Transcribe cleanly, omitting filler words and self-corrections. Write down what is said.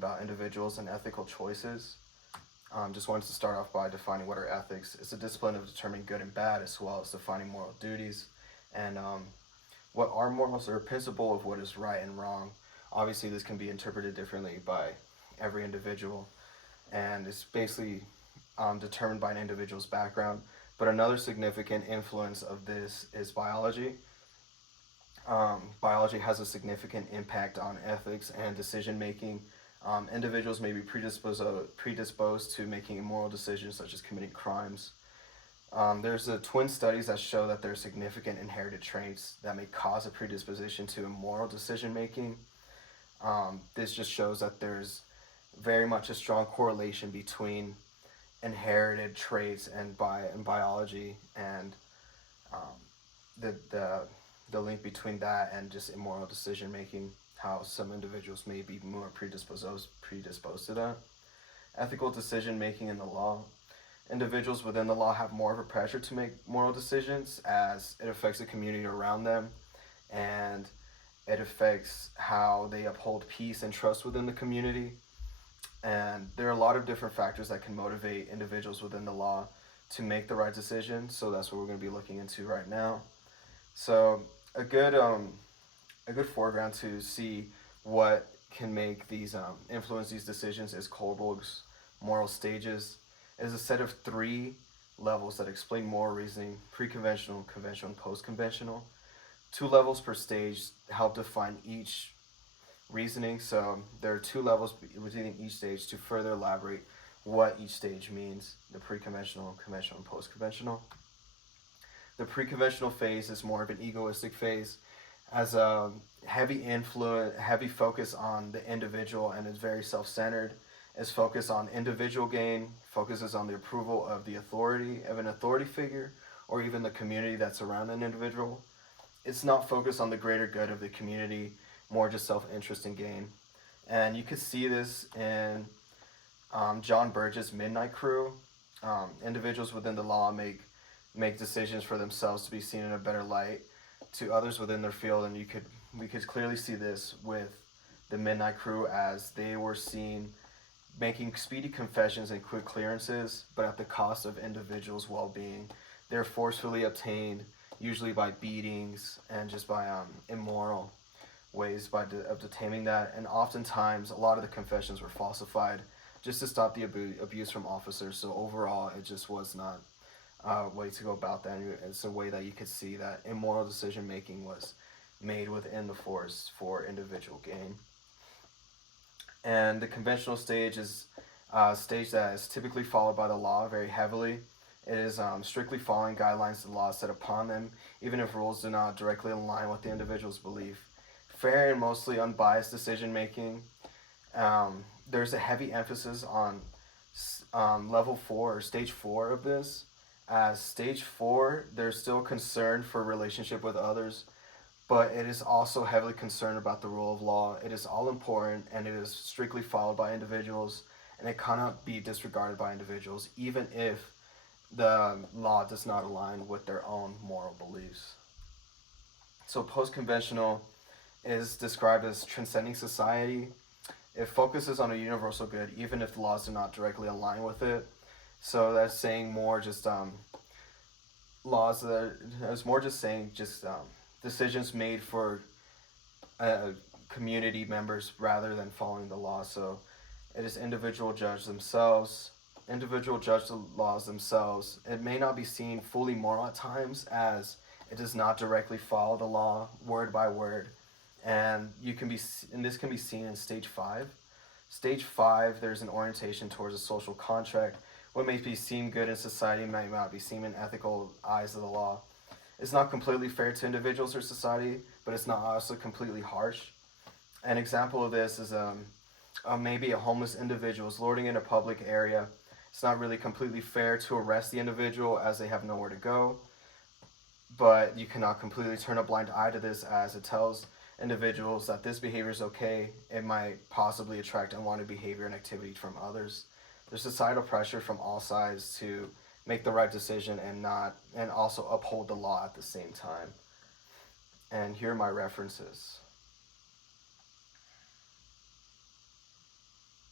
about individuals and ethical choices. Just wanted to start off by defining what are ethics. It's a discipline of determining good and bad, as well as defining moral duties, and what are morals are a principle of what is right and wrong. Obviously, this can be interpreted differently by every individual, and it's basically determined by an individual's background. But another significant influence of this is biology. Biology has a significant impact on ethics and decision making. Individuals may be predisposed to making immoral decisions such as committing crimes. There's twin studies that show that there are significant inherited traits that may cause a predisposition to immoral decision making. This just shows that there's very much a strong correlation between inherited traits and biology, and um, the, the the link between that and just immoral decision making, how some individuals may be more predisposed to that. Ethical decision making in the law. Individuals within the law have more of a pressure to make moral decisions as it affects the community around them, and it affects how they uphold peace and trust within the community. And there are a lot of different factors that can motivate individuals within the law to make the right decision. So that's what we're going to be looking into right now. So a good a good foreground to see what can make these influence these decisions is Kohlberg's moral stages. It is a set of three levels that explain moral reasoning: pre-conventional, conventional, and post-conventional. Two levels per stage help define each reasoning. So there are two levels within each stage to further elaborate what each stage means: the pre-conventional, conventional, and post-conventional. The pre-conventional phase is more of an egoistic phase, has a heavy focus on the individual, and is very self-centered. Is focused on individual gain, focuses on the approval of the authority of an authority figure, or even the community that's around an individual. It's not focused on the greater good of the community, more just self-interest and gain. And you could see this in John Burge's Midnight Crew. Individuals within the law make decisions for themselves to be seen in a better light to others within their field, and we could clearly see this with the Midnight Crew, as they were seen making speedy confessions and quick clearances, but at the cost of individuals' well-being. They're forcefully obtained, usually by beatings and just by immoral ways of detaining that, and oftentimes a lot of the confessions were falsified just to stop the abuse from officers. So overall, it just was not a way to go about that. It's a way that you could see that immoral decision making was made within the force for individual gain. And the conventional stage is a stage that is typically followed by the law very heavily. It is strictly following guidelines the law set upon them, even if rules do not directly align with the individual's belief. Fair and mostly unbiased decision making. There's a heavy emphasis on level 4 or stage 4 of this. As stage 4, there's still concern for relationship with others, but it is also heavily concerned about the rule of law. It is all important, and it is strictly followed by individuals, and it cannot be disregarded by individuals, even if the law does not align with their own moral beliefs. So post-conventional is described as transcending society. It focuses on a universal good, even if the laws do not directly align with it. So that's saying more just laws that is more just saying just decisions made for community members rather than following the law. So it is individual judge the laws themselves. It may not be seen fully moral at times, as it does not directly follow the law word by word, and this can be seen in stage 5. Stage 5, there's an orientation towards a social contract. What may be seen good in society might not be seen in ethical eyes of the law. It's not completely fair to individuals or society, but it's not also completely harsh. An example of this is maybe a homeless individual is lording in a public area. It's not really completely fair to arrest the individual, as they have nowhere to go, but you cannot completely turn a blind eye to this, as it tells individuals that this behavior is okay. It might possibly attract unwanted behavior and activity from others. There's societal pressure from all sides to make the right decision and also uphold the law at the same time. And here are my references.